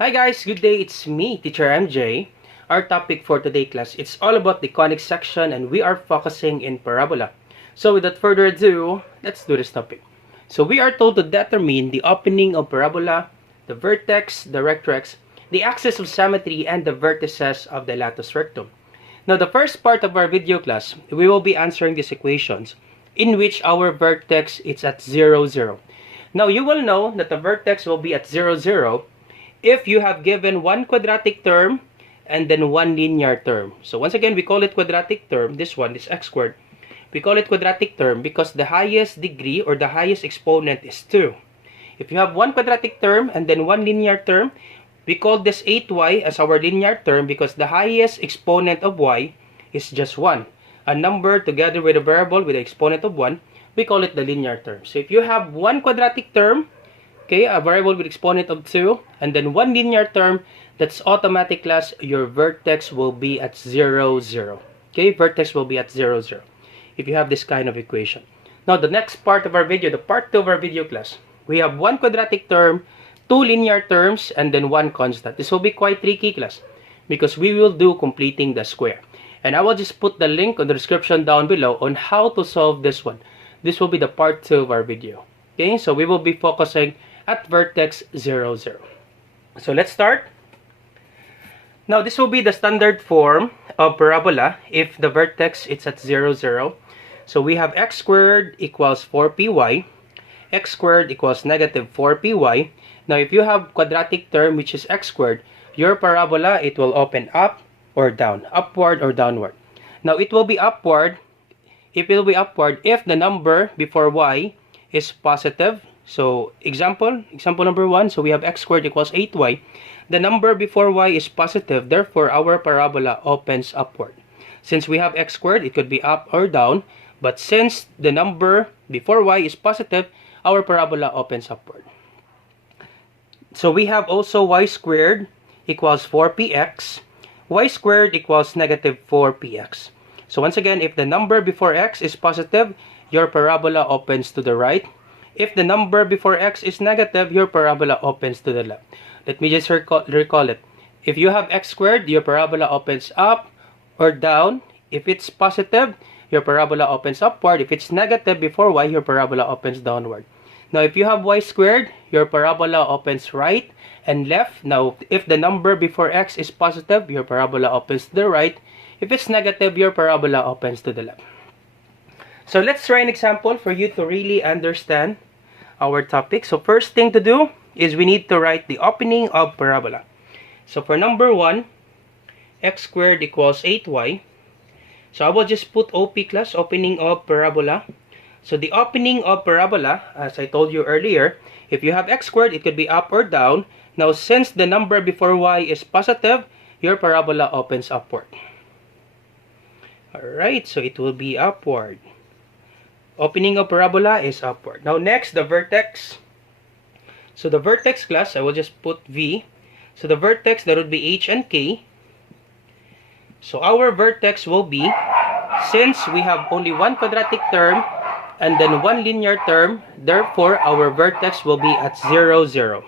Hi guys, good day. It's me, Teacher MJ. Our topic for today class, it's all about the conic section and we are focusing in parabola. So without further ado, let's do this topic. So we are told to determine the opening of parabola, the vertex, the directrix, the axis of symmetry, and the vertices of the latus rectum. Now the first part of our video class, we will be answering these equations in which our vertex is at 0, 0. Now you will know that the vertex will be at 0, 0 if you have given one quadratic term and then one linear term. So once again, we call it quadratic term. This one, this x squared. We call it quadratic term because the highest degree or the highest exponent is 2. If you have one quadratic term and then one linear term, we call this 8y as our linear term because the highest exponent of y is just 1. A number together with a variable with the exponent of 1, we call it the linear term. So if you have one quadratic term, okay, a variable with exponent of 2, and then one linear term, that's automatic class, your vertex will be at 0, 0. Okay, vertex will be at 0, 0. If you have this kind of equation. Now, the next part of our video, the part 2 of our video class, we have one quadratic term, two linear terms, and then one constant. This will be quite tricky class because we will do completing the square. And I will just put the link on the description down below on how to solve this one. This will be the part 2 of our video. Okay, so we will be focusing at vertex 0, 0. So let's start. Now this will be the standard form of parabola if the vertex is at 0, 0. So we have x squared equals 4py, x squared equals negative 4py. Now if you have quadratic term which is x squared, your parabola, it will open up or down, upward or downward. Now it will be upward if the number before y is positive. So example number 1, so we have x squared equals 8y. The number before y is positive, therefore our parabola opens upward. Since we have x squared, it could be up or down, but since the number before y is positive, our parabola opens upward. So we have also y squared equals 4px, y squared equals negative 4px. So once again, if the number before x is positive, your parabola opens to the right. If the number before x is negative, your parabola opens to the left. Let me just recall it. If you have x squared, your parabola opens up or down. If it's positive, your parabola opens upward. If it's negative before y, your parabola opens downward. Now, if you have y squared, your parabola opens right and left. Now, if the number before x is positive, your parabola opens to the right. If it's negative, your parabola opens to the left. So let's try an example for you to really understand our topic. So first thing to do is we need to write the opening of parabola. So for number 1, x squared equals 8y. So I will just put OP class, opening of parabola. So the opening of parabola, as I told you earlier, if you have x squared, it could be up or down. Now since the number before y is positive, your parabola opens upward. Alright, so it will be upward. Opening of parabola is upward. Now next, the vertex. So the vertex class, I will just put V. So the vertex, that would be H and K. So our vertex will be, since we have only one quadratic term and then one linear term, therefore our vertex will be at 0, 0.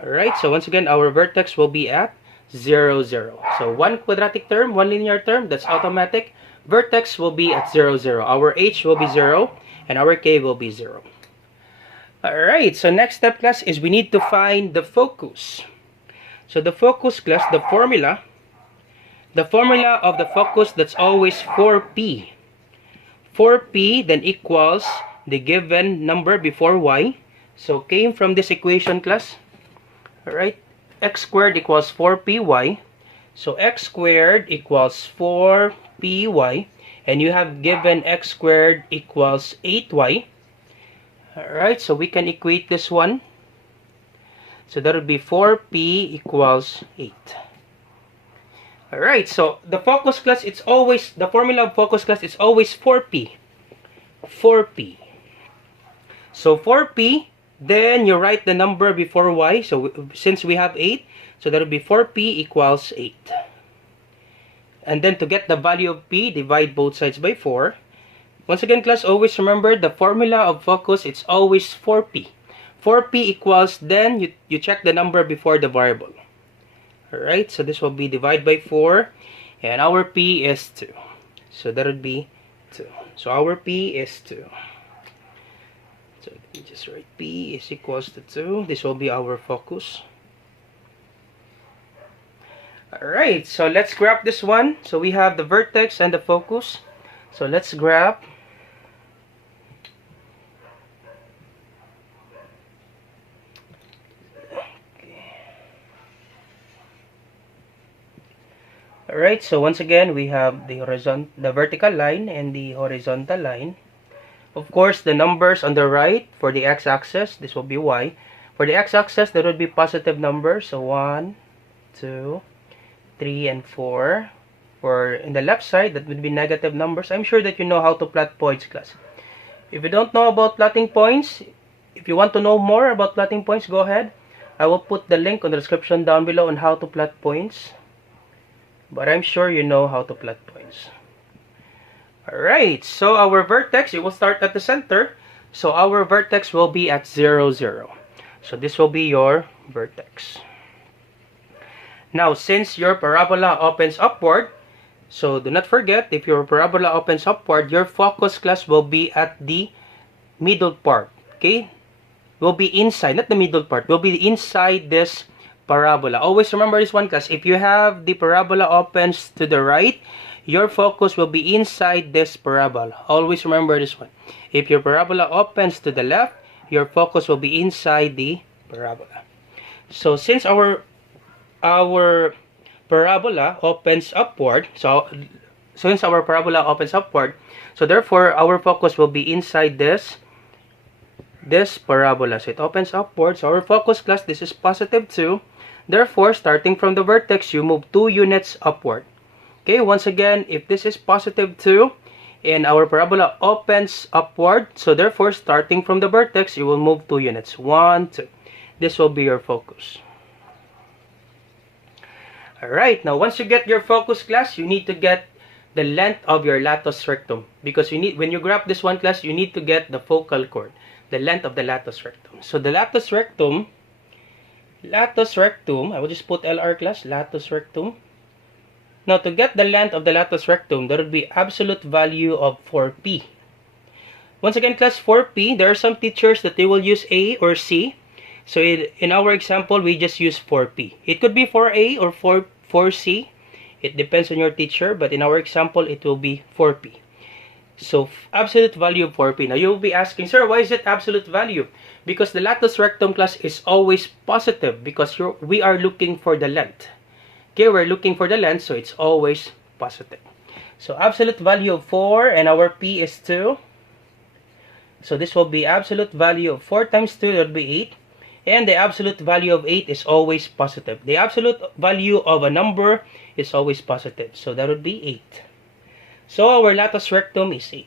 Alright, so once again, our vertex will be at 0, 0. So one quadratic term, one linear term, that's automatic. Vertex will be at 0, 0. Our H will be 0 and our K will be 0. Alright, so next step class is we need to find the focus. So the focus class, the formula of the focus, that's always 4p. 4p then equals the given number before y. So came from this equation class. Alright, x squared equals 4py. So x squared equals 4py, and you have given x squared equals 8y. Alright, so we can equate this one. So that would be 4p equals 8. Alright, so the focus class, it's always, the formula of focus class is always 4p. 4p. So 4p, then you write the number before y. So since we have 8, so that would be 4p equals 8. And then to get the value of p, divide both sides by 4. Once again, class, always remember the formula of focus, it's always 4p. 4p equals, then you check the number before the variable. Alright, so this will be divided by 4, and our p is 2. So that would be 2. So our p is 2. So let me just write p is equals to 2. This will be our focus. Alright, so let's graph this one. So we have the vertex and the focus. So let's graph. Alright, so once again, we have the vertical line and the horizontal line. Of course, the numbers on the right for the x-axis, this will be y. For the x-axis, there would be positive numbers. So 1, 2, 3, and 4. For in the left side, that would be negative numbers. I'm sure that you know how to plot points, class. If you don't know about plotting points, if you want to know more about plotting points, go ahead. I will put the link on the description down below on how to plot points. But I'm sure you know how to plot points. Alright, so our vertex, it will start at the center. So our vertex will be at 0, 0. So this will be your vertex. Now, since your parabola opens upward, so do not forget, if your parabola opens upward, your focus, class, will be at the middle part. Okay? Will be inside, not the middle part, will be inside this parabola. Always remember this one, class. If you have the parabola opens to the right, your focus will be inside this parabola. Always remember this one. If your parabola opens to the left, your focus will be inside the parabola. So since our parabola opens upward, so since our parabola opens upward, so therefore our focus will be inside this parabola. So it opens upward. So our focus, class, this is positive 2. Therefore, starting from the vertex, you move 2 units upward. Okay, once again, if this is positive 2 and our parabola opens upward, so therefore, starting from the vertex, you will move 2 units. 1, 2. This will be your focus. Alright, now once you get your focus, class, you need to get the length of your latus rectum. Because you need, when you graph this one, class, you need to get the focal chord, the length of the latus rectum. So the latus rectum, I will just put LR, class, latus rectum. Now, to get the length of the latus rectum, there would be absolute value of 4p. Once again, class, 4p, there are some teachers that they will use A or C. So in our example, we just use 4p. It could be 4a or 4c. It depends on your teacher, but in our example, it will be 4p. So absolute value of 4p. Now, you will be asking, sir, why is it absolute value? Because the latus rectum, class, is always positive because we are looking for the length. Okay, we're looking for the length, so it's always positive. So absolute value of 4 and our p is 2. So this will be absolute value of 4 times 2, that will be 8. And the absolute value of 8 is always positive. The absolute value of a number is always positive. So that would be 8. So our latus rectum is 8.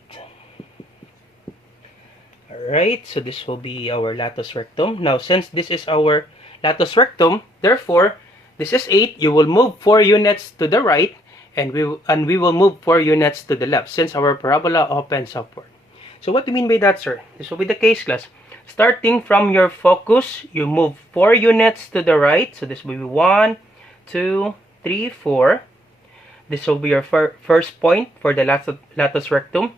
Alright, so this will be our latus rectum. Now, since this is our latus rectum, therefore, this is 8. You will move 4 units to the right, and we will move 4 units to the left, since our parabola opens upward. So what do you mean by that, sir? This will be the case, class. Starting from your focus, you move 4 units to the right. So this will be 1, 2, 3, 4. This will be your first point for the latus rectum.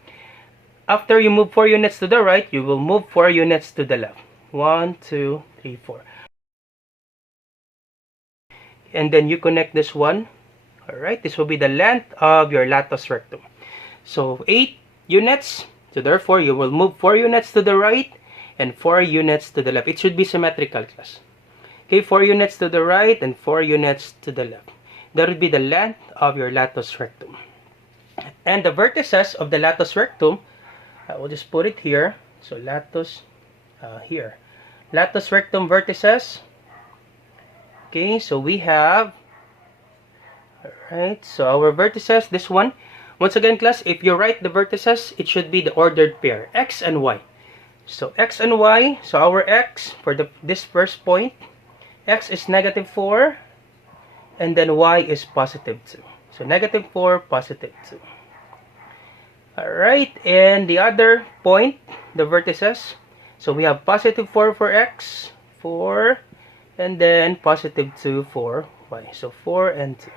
After you move 4 units to the right, you will move 4 units to the left. 1, 2, 3, 4. And then you connect this one. Alright, this will be the length of your latus rectum. So 8 units. So therefore, you will move 4 units to the right and 4 units to the left. It should be symmetrical, class. Okay, 4 units to the right and 4 units to the left. That would be the length of your latus rectum. And the vertices of the latus rectum, I will just put it here. So latus, here. Latus rectum vertices. Okay, so we have, alright, so our vertices, this one. Once again, class, if you write the vertices, it should be the ordered pair, x and y. So x and y, so our x for this first point, x is negative 4, and then y is positive 2. So negative 4, positive 2. Alright, and the other point, the vertices, So we have positive 4 for x, 4, and then positive 2 for y. So 4 and 2.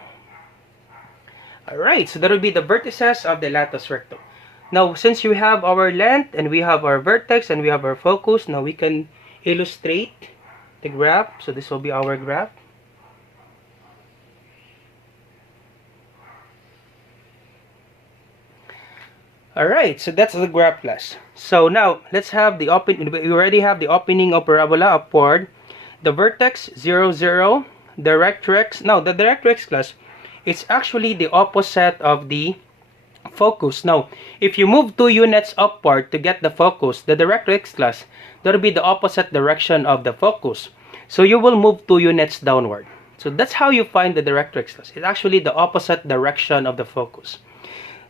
Alright, so that will be the vertices of the latus rectum. Now, since you have our length, and we have our vertex, and we have our focus, now we can illustrate the graph. So this will be our graph. Alright, so that's the graph class. So now, let's have the open. We already have the opening of parabola upward. The vertex 0, 0. Directrix. Now, the directrix class, it's actually the opposite of the focus. Now, if you move 2 units upward to get the focus, the directrix class, that will be the opposite direction of the focus. So you will move 2 units downward. So that's how you find the directrix class. It's actually the opposite direction of the focus.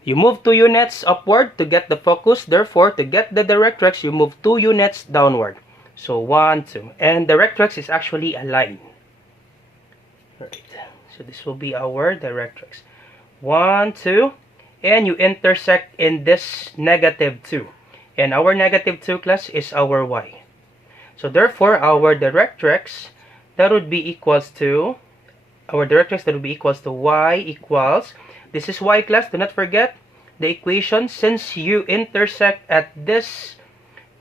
You move 2 units upward to get the focus. Therefore, to get the directrix, you move 2 units downward. So 1, 2. And directrix is actually a line. Right. So this will be our directrix. 1, 2. And you intersect in this negative 2. And our negative 2 class is our y. So therefore, our directrix, that would be equals to, y equals, this is y class, do not forget the equation. Since you intersect at this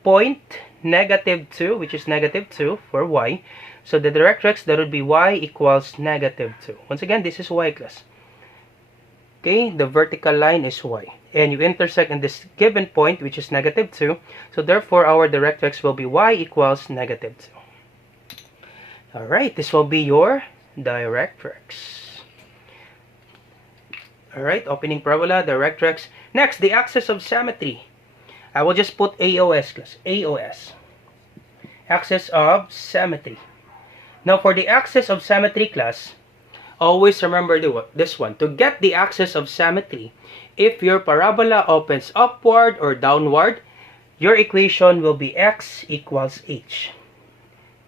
point, negative 2, which is negative 2 for y, so the directrix, that would be y equals negative 2. Once again, this is y class. Okay, the vertical line is y. And you intersect in this given point, which is negative 2. So therefore, our directrix will be y equals negative 2. Alright, this will be your directrix. Alright, opening parabola, directrix. Next, the axis of symmetry. I will just put AOS class. AOS. Axis of symmetry. Now, for the axis of symmetry class, always remember this one. To get the axis of symmetry, if your parabola opens upward or downward, your equation will be x equals h.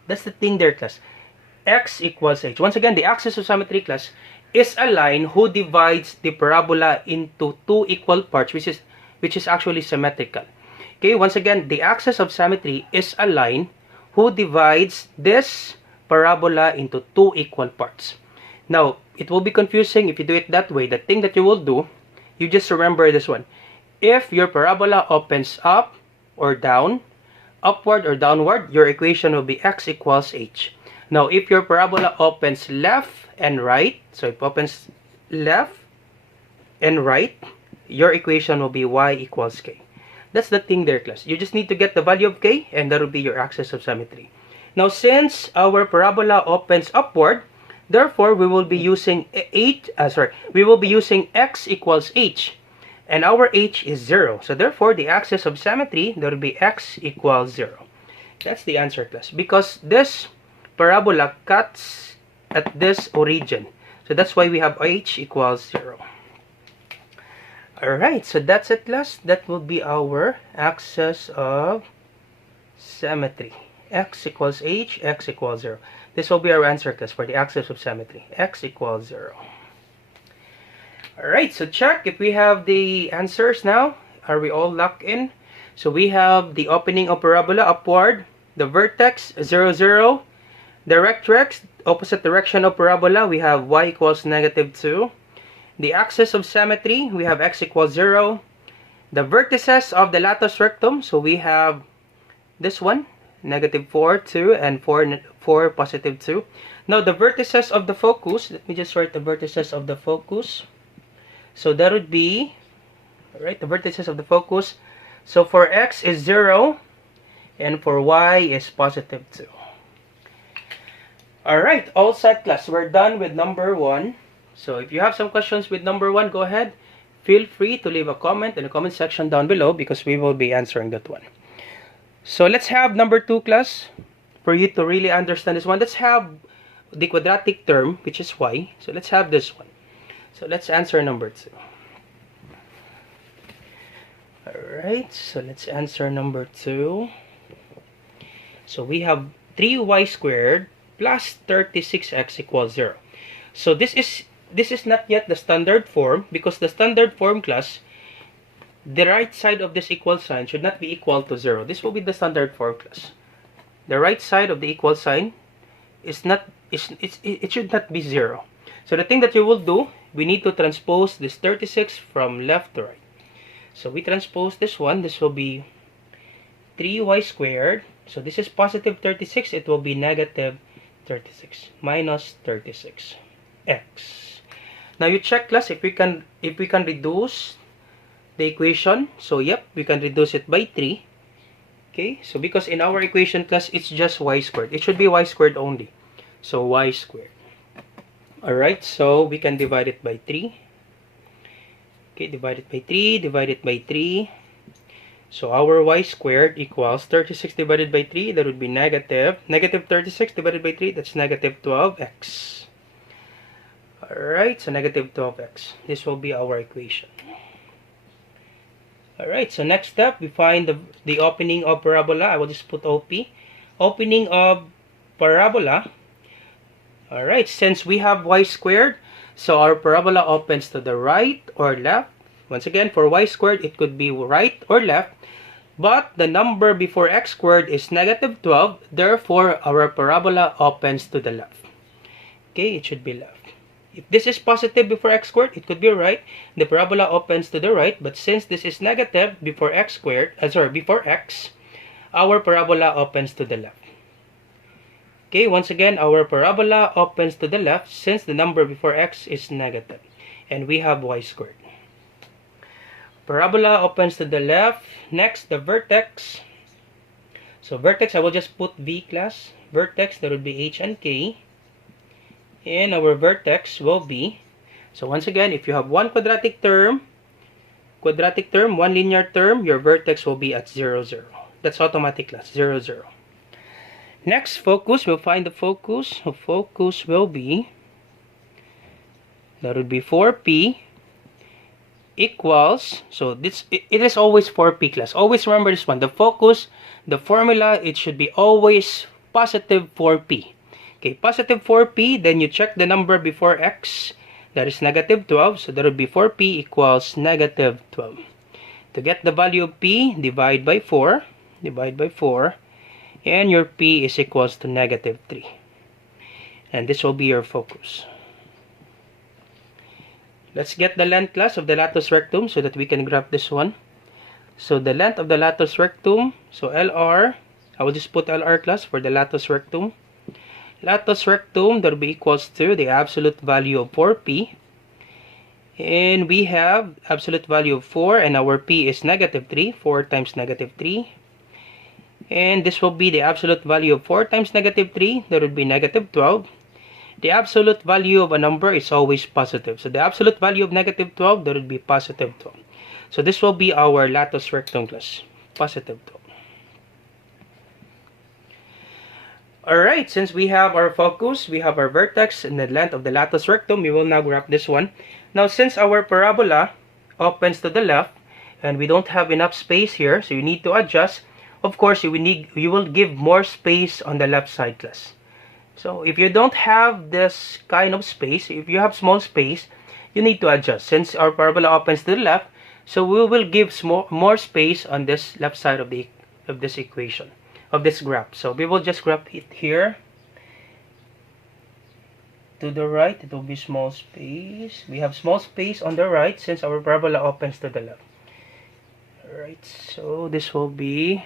That's the thing there, class. X equals h. Once again, the axis of symmetry class is a line who divides the parabola into 2 equal parts, which is actually symmetrical. Okay, once again, the axis of symmetry is a line who divides this parabola into 2 equal parts. Now, it will be confusing if you do it that way. The thing that you will do, you just remember this one. If your parabola opens up or down, upward or downward, your equation will be x equals h. Now, if your parabola opens left and right, so it opens left and right, your equation will be y equals k. That's the thing there, class. You just need to get the value of k, and that will be your axis of symmetry. Now, since our parabola opens upward, therefore, we will be using x equals h, and our h is 0. So therefore, the axis of symmetry, that will be x equals 0. That's the answer, class. Because this parabola cuts at this origin. So that's why we have h equals 0. Alright, so that's it, class. That will be our axis of symmetry. X equals h, x equals 0. This will be our answer, class, for the axis of symmetry. X equals 0. Alright, so check if we have the answers now. Are we all locked in? So we have the opening of parabola upward, the vertex 0, 0, directrix, opposite direction of parabola, we have y equals negative 2. The axis of symmetry, we have x equals 0. The vertices of the latus rectum, so we have this one, negative 4, 2, and 4, positive 2. Now, the vertices of the focus, let me just write the vertices of the focus. So that would be, alright, the vertices of the focus. So for x is 0, and for y is positive 2. Alright, all set, class. We're done with number 1. So if you have some questions with number 1, go ahead. Feel free to leave a comment in the comment section down below because we will be answering that one. So let's have number 2, class. For you to really understand this one, let's have the quadratic term, which is y. So let's have this one. So let's answer number 2. Alright, so let's answer number 2. So we have 3y squared plus 36x equals 0. So this is not yet the standard form, because the standard form, class, the right side of this equal sign should not be equal to 0. This will be the standard form, class. The right side of the equal sign is not, it should not be 0. So the thing that you will do, we need to transpose this 36 from left to right. So we transpose this one. This will be 3y squared. So this is positive 36. It will be negative 36 minus 36x. Now you check, class, if we can reduce the equation. So yep, we can reduce it by 3. Okay, so because in our equation, class, it's just y squared. It should be y squared only. So y squared. Alright, so we can divide it by 3. Okay, divide it by 3, divide it by 3. So our y squared equals 36 divided by 3. That would be negative 36 divided by 3. That's negative 12x. Alright, so negative 12x. This will be our equation. Alright, so next step, we find the opening of parabola. I will just put OP. Opening of parabola. Alright, since we have y squared, so our parabola opens to the right or left. Once again, for y squared, it could be right or left. But the number before x squared is negative 12. Therefore, our parabola opens to the left. Okay, it should be left. If this is positive before x squared, it could be right. The parabola opens to the right. But since this is negative before x squared, before x, our parabola opens to the left. Okay, once again, our parabola opens to the left since the number before x is negative. And we have y squared. Parabola opens to the left. Next, the vertex. So vertex, I will just put V, class. Vertex, that would be h and k. And our vertex will be, so once again, if you have one quadratic term, one linear term, your vertex will be at 0, 0. That's automatic, class, 0, 0. Next, focus, we'll find the focus. So focus will be, that would be 4p equals, so this, it is always 4p, class. Always remember this one. The focus, the formula, it should be always positive 4p. Okay, positive 4p, then you check the number before x, that is negative 12, so that would be 4p equals negative 12. To get the value of p, divide by 4, and your p is equals to negative 3. And this will be your focus. Let's get the length, class, of the latus rectum so that we can graph this one. So the length of the latus rectum, so LR, I will just put LR, class, for the latus rectum. Latus rectum, that will be equals to the absolute value of 4p. And we have absolute value of 4, and our p is negative 3. 4 times negative 3. And this will be the absolute value of 4 times negative 3. That would be negative 12. The absolute value of a number is always positive. So the absolute value of negative 12, that would be positive 12. So this will be our latus rectum, class. Positive 12. Alright, since we have our focus, we have our vertex, and the length of the latus rectum, we will now graph this one. Now, since our parabola opens to the left, and we don't have enough space here, so you need to adjust. Of course, you will give more space on the left side, class. So, if you don't have this kind of space, if you have small space, you need to adjust. Since our parabola opens to the left, so we will give more space on this left side of this equation. Of this graph. So we will just graph it here. To the right, it will be small space. We have small space on the right since our parabola opens to the left. Alright, so this will be,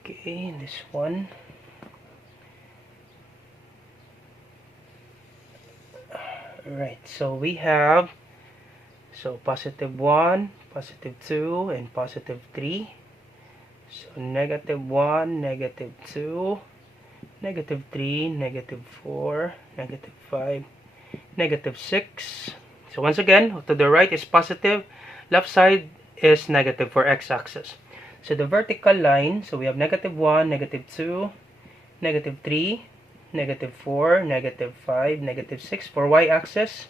okay, this one. Alright, so we have, so positive 1, positive 2, and positive 3. So negative 1, negative 2, negative 3, negative 4, negative 5, negative 6. So once again, to the right is positive, left side is negative for x-axis. So the vertical line, so we have negative 1, negative 2, negative 3, negative 4, negative 5, negative 6 for y-axis.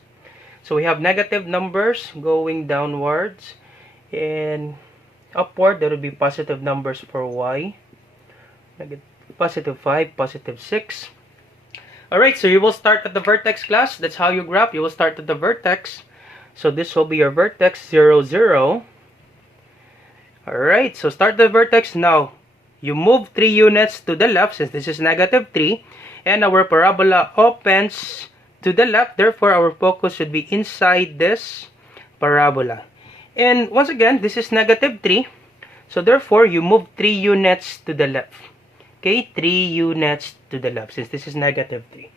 So we have negative numbers going downwards, and upward, there will be positive numbers for y. Positive 5, positive 6. Alright, so you will start at the vertex, class. That's how you graph. You will start at the vertex. So this will be your vertex 0, 0. Alright, so start the vertex now. You move 3 units to the left since this is negative 3. And our parabola opens to the left. Therefore, our focus should be inside this parabola. And once again, this is negative 3. So therefore, you move 3 units to the left. Okay, 3 units to the left since this is negative 3.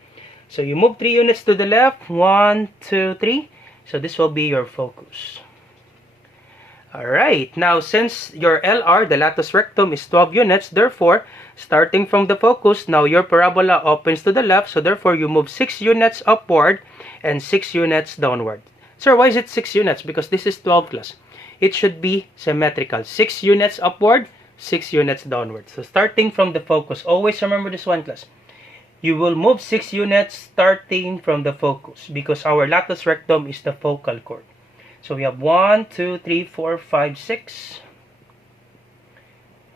So you move 3 units to the left. 1, 2, 3. So this will be your focus. Alright, now since your LR, the latus rectum, is 12 units, therefore, starting from the focus, now your parabola opens to the left, so therefore you move 6 units upward and 6 units downward. Sir, why is it 6 units? Because this is 12 class. It should be symmetrical. 6 units upward, 6 units downward. So starting from the focus, always remember this one class. You will move 6 units starting from the focus because our latus rectum is the focal chord. So we have 1, 2, 3, 4, 5, 6.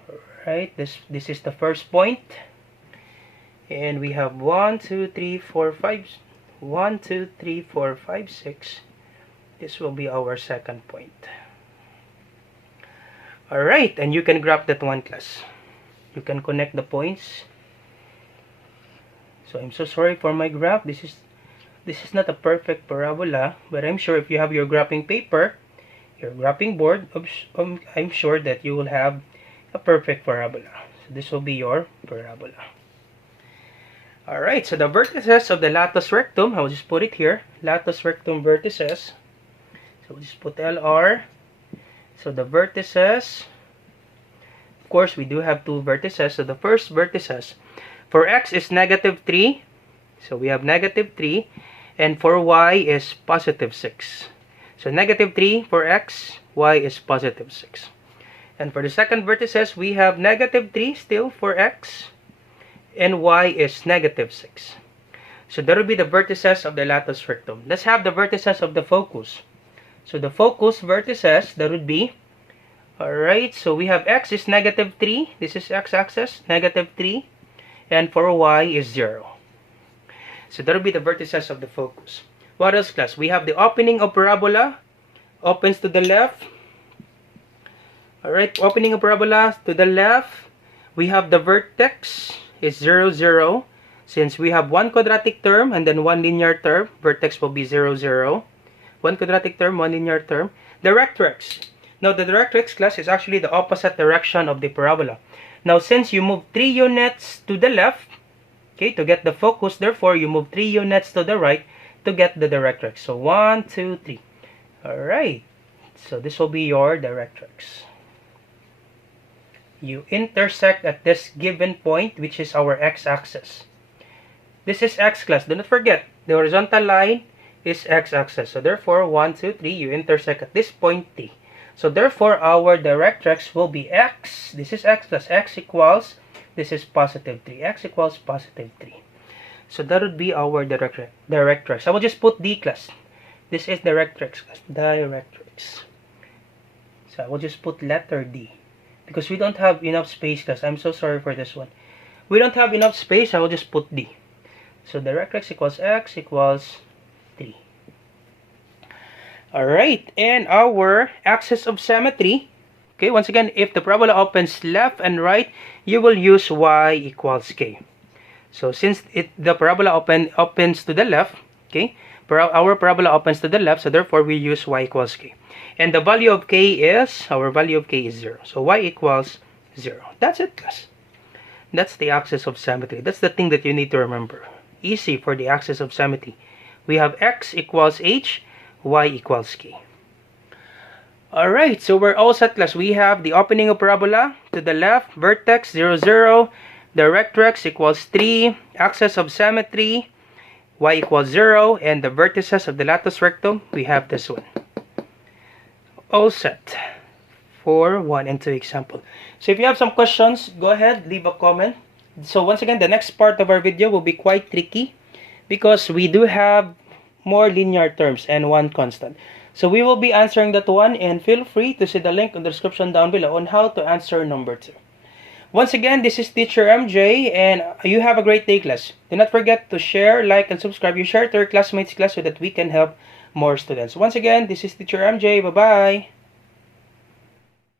Alright, this is the first point. And we have 1, 2, 3, 4, 5. 1, 2, 3, 4, 5, 6. This will be our second point. Alright, and you can graph that one class. You can connect the points. So I'm so sorry for my graph. This is not a perfect parabola, but I'm sure if you have your graphing paper, your graphing board, I'm sure that you will have a perfect parabola. So this will be your parabola. Alright, so the vertices of the latus rectum, I'll just put it here. Latus rectum vertices. So we'll just put LR. So the vertices, of course, we do have 2 vertices. So the first vertices, for x is negative 3. So we have negative 3. And for y is positive 6. So negative 3 for x, y is positive 6. And for the second vertices, we have negative 3 still for x, and y is negative 6. So that will be the vertices of the latus rectum. Let's have the vertices of the focus. So the focus vertices, that would be, alright, so we have x is negative 3. This is x-axis, negative 3. And for y is 0. So that will be the vertices of the focus. What else, class? We have the opening of parabola. Opens to the left. Alright, opening of parabola to the left. We have the vertex is 0, 0. Since we have one quadratic term and then one linear term, vertex will be 0, 0. One quadratic term, one linear term. Directrix. Now, the directrix, class, is actually the opposite direction of the parabola. Now, since you move 3 units to the left, okay, to get the focus, therefore, you move 3 units to the right to get the directrix. So, 1, 2, 3. Alright. So, this will be your directrix. You intersect at this given point, which is our x-axis. This is x, class. Do not forget, the horizontal line is x-axis. So, therefore, 1, 2, 3, you intersect at this point, T. So, therefore, our directrix will be x. This is x plus x equals, this is positive 3. X equals positive 3. So, that would be our directrix. I will just put D, class. This is directrix, class. Directrix. So, I will just put letter D. Because we don't have enough space, class. I'm so sorry for this one. We don't have enough space. I will just put D. So, directrix equals x equals 3. Alright, and our axis of symmetry, okay, once again, if the parabola opens left and right, you will use y equals k. So, since the parabola opens to the left, okay, our parabola opens to the left, so therefore we use y equals k. And the value of k is, our value of k is 0. So, y equals 0. That's it, class. That's the axis of symmetry. That's the thing that you need to remember. Easy for the axis of symmetry. We have x equals h, y equals k. Alright, so we're all set, class. We have the opening of parabola to the left, vertex 0, 0, directrix equals 3, axis of symmetry, y equals 0, and the vertices of the latus rectum, we have this one. All set for 1 and 2 example. So if you have some questions, go ahead, leave a comment. So once again, the next part of our video will be quite tricky because we do have more linear terms and one constant. So we will be answering that one, and feel free to see the link in the description down below on how to answer number 2. Once again, this is Teacher MJ, and you have a great day, class. Do not forget to share, like, and subscribe. You share to your classmates, class, so that we can help more students. Once again, this is Teacher MJ. Bye-bye!